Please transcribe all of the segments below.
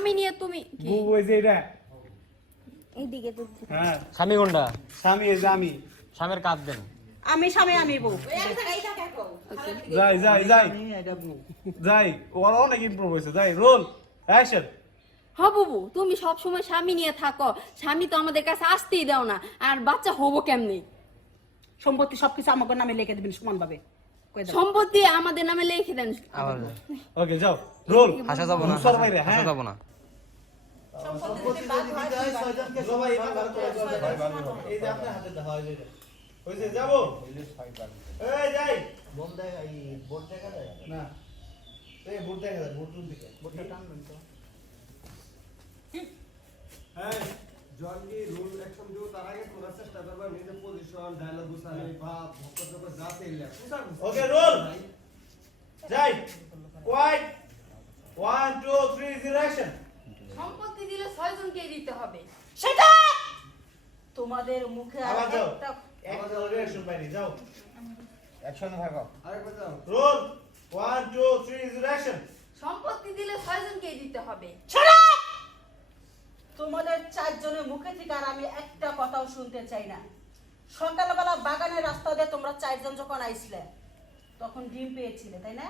স্বামী নিয়ে তুমি বউ এটা। এইদিকে তো হ্যাঁ। স্বামী কোনটা? স্বামী এই যে আমি। স্বামীর কাঁদ দেন। আমি স্বামী আমি বউ। যাই যাই যাই। যাই ওর অনেক ইমপ্রুভ হয়েছে। যাই রোল অ্যাকশন হ বুবু তুমি সব সময় স্বামী নিয়ে থাকো। স্বামী তো আমাদের কাছে আসতেই দাও না। আর বাচ্চা হব কেমনি? সম্পত্তি সবকিছু আমাকে নামে লিখে দিবেন সমান ভাবে সম্পত্তি আমাদের নামে লিখে দেন। ওকে যাও। রোল। হাসা যাব না। মুসার বাইরে হ্যাঁ হাসা যাব না এই যে আপনার হাতে দেখা হয় যেটা হইছে যাব? এই যাই। বোন দেখা এই বোট দেখা যায়? না। এই বুট দেখা যায় বুট দিকে বোটটা টানবেন তো। জলদি রুল অ্যাকশন দিব তার আগে তোরা চেষ্টা করবা নিজের পজিশন ডায়লগ গুছানো ভাব ভক্ত যা চাইলে ওকে রোল যাই। Wait one two three zero action সম্পত্তি দিলে ছয় জনকে দিতে হবে। সেটা! তোমাদের মুখে আবার যাও। একটা একটা পাইনি যাও। অ্যাকশনে থাকো। আরেকবার যাও। Roll one two three zero action সম্পত্তি দিলে ছয় জনকে দিতে হবে। তোমাদের চারজনের মুখে থেকে আর আমি একটা কথাও শুনতে চাই না। সকালবেলা বাগানের রাস্তা দিয়ে তোমরা চারজন যখন আইছিলে তখন ডিম পেয়েছিলে তাই না?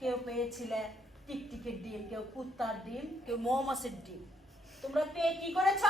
কেউ পেয়েছিলে। টিকটিকির ডিম কেউ কুত্তার ডিম কেউ মৌমাছির ডিম। তোমরা পেয়ে কি করেছ?